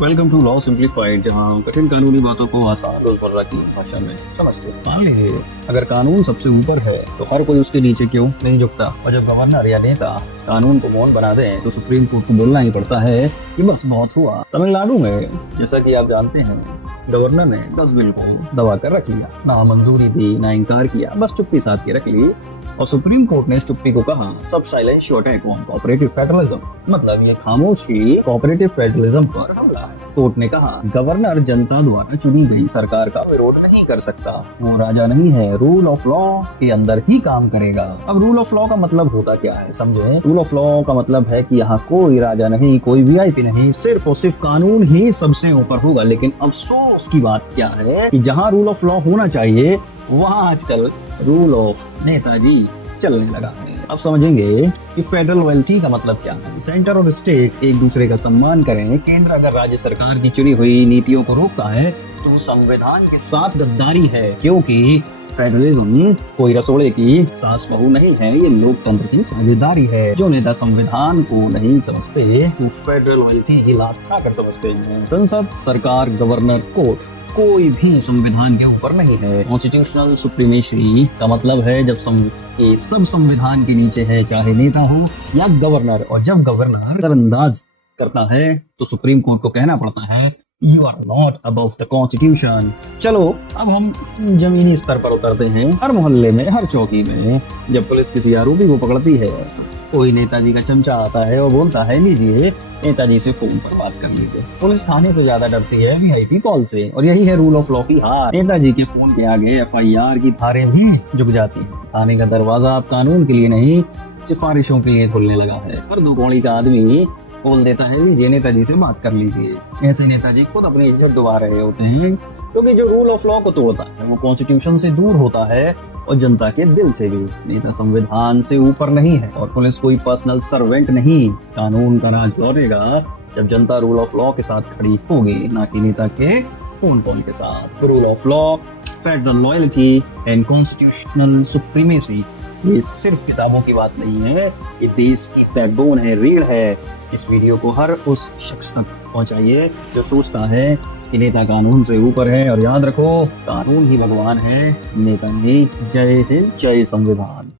Welcome to law simplified, जहां हम कठिन कानूनी बातों को आसान रोजमर्रा की भाषा में समझते हैं। मान लीजिए अगर कानून सबसे ऊपर है तो हर कोई उसके नीचे क्यों नहीं झुकता, और जब गवर्नर या नेता कानून को मौन बना दें तो सुप्रीम कोर्ट को बोलना ही पड़ता है कि बस बहुत हुआ। तमिलनाडु में जैसा कि आप जानते हैं, गवर्नर ने 10 बिल को दबा कर रख लिया, ना मंजूरी दी ना इनकार किया, बस चुप्पी साध के रख ली। और सुप्रीम कोर्ट ने इस चुप्पी को कहा सब silence show attack on cooperative federalism, मतलब ये खामोशी कोऑपरेटिव फेडरलिज्म पर हमला है। कोर्ट ने कहा गवर्नर जनता द्वारा चुनी गई सरकार का विरोध नहीं कर सकता, वो राजा नहीं है, रूल ऑफ लॉ के अंदर ही काम करेगा। अब रूल ऑफ लॉ का मतलब होता क्या है समझे। रूल ऑफ लॉ का मतलब है कि यहाँ कोई राजा नहीं, कोई वीआईपी नहीं, सिर्फ और सिर्फ कानून ही सबसे ऊपर होगा। लेकिन अफसोस की बात क्या है कि जहाँ रूल ऑफ लॉ होना चाहिए वहाँ आजकल रूल ऑफ नेताजी चलने लगा है। अब समझेंगे कि फेडरल लॉयल्टी का मतलब क्या है। सेंटर और स्टेट एक दूसरे का सम्मान करें। केंद्र अगर राज्य सरकार की चुनी हुई नीतियों को रोकता है तो संविधान के साथ गद्दारी है, क्योंकि फेडरलिज्म कोई रसोड़े की सास बहू नहीं है, ये लोकतंत्र की साझेदारी है। जो नेता संविधान को नहीं समझते वो फेडरल लॉयल्टी ही लात खाकर समझते हैं। संसद, सरकार, गवर्नर, कोर्ट कोई भी संविधान के ऊपर नहीं है। कॉन्स्टिट्यूशनल सुप्रीमेसी का मतलब है जब सब संविधान के नीचे है, चाहे नेता हो या गवर्नर। और जब गवर्नर नजरअंदाज करता है तो सुप्रीम कोर्ट को कहना पड़ता है you are not above the constitution. चलो अब हम जमीनी स्तर पर उतरते हैं। हर मोहल्ले में, हर चौकी में जब पुलिस किसी आरोपी को पकड़ती है, कोई नेताजी का चमचा आता है और बोलता है लीजिए नेताजी से फोन पर बात कर लीजिए। पुलिस थाने से ज्यादा डरती है वीआईपी कॉल से, और यही है रूल ऑफ लॉ की हार। नेताजी के फोन के आगे एफआईआर की धारें भी झुक जाती हैं। थाने का दरवाजा अब कानून के लिए नहीं, सिफारिशों के लिए खुलने लगा है। हर दो कौड़ी का आदमी बोल देता है लीजिए नेताजी से बात कर लीजिए। ऐसे नेताजी खुद अपनी इज्जत डुबा रहे होते हैं, क्योंकि जो रूल ऑफ लॉ को तोड़ता है वो कॉन्स्टिट्यूशन से दूर होता है और जनता के दिल से भी। नेता संविधान से ऊपर नहीं है और पुलिस कोई पर्सनल सर्वेंट नहीं। कानून का राज दौड़ेगा जब जनता रूल ऑफ लॉ के साथ खड़ी होगी, ना कि नेता के फोन कॉल के साथ। Rule of law, federal loyalty and constitutional supremacy ये सिर्फ किताबों की बात नहीं है, ये देश की बैकबोन है, रीढ़ है। इस वीडियो को हर उस शख्स तक पहुंचाइए जो सोचता है कि नेता कानून से ऊपर है, और याद रखो कानून ही भगवान है, नेता नहीं। जय हिंद, जय संविधान।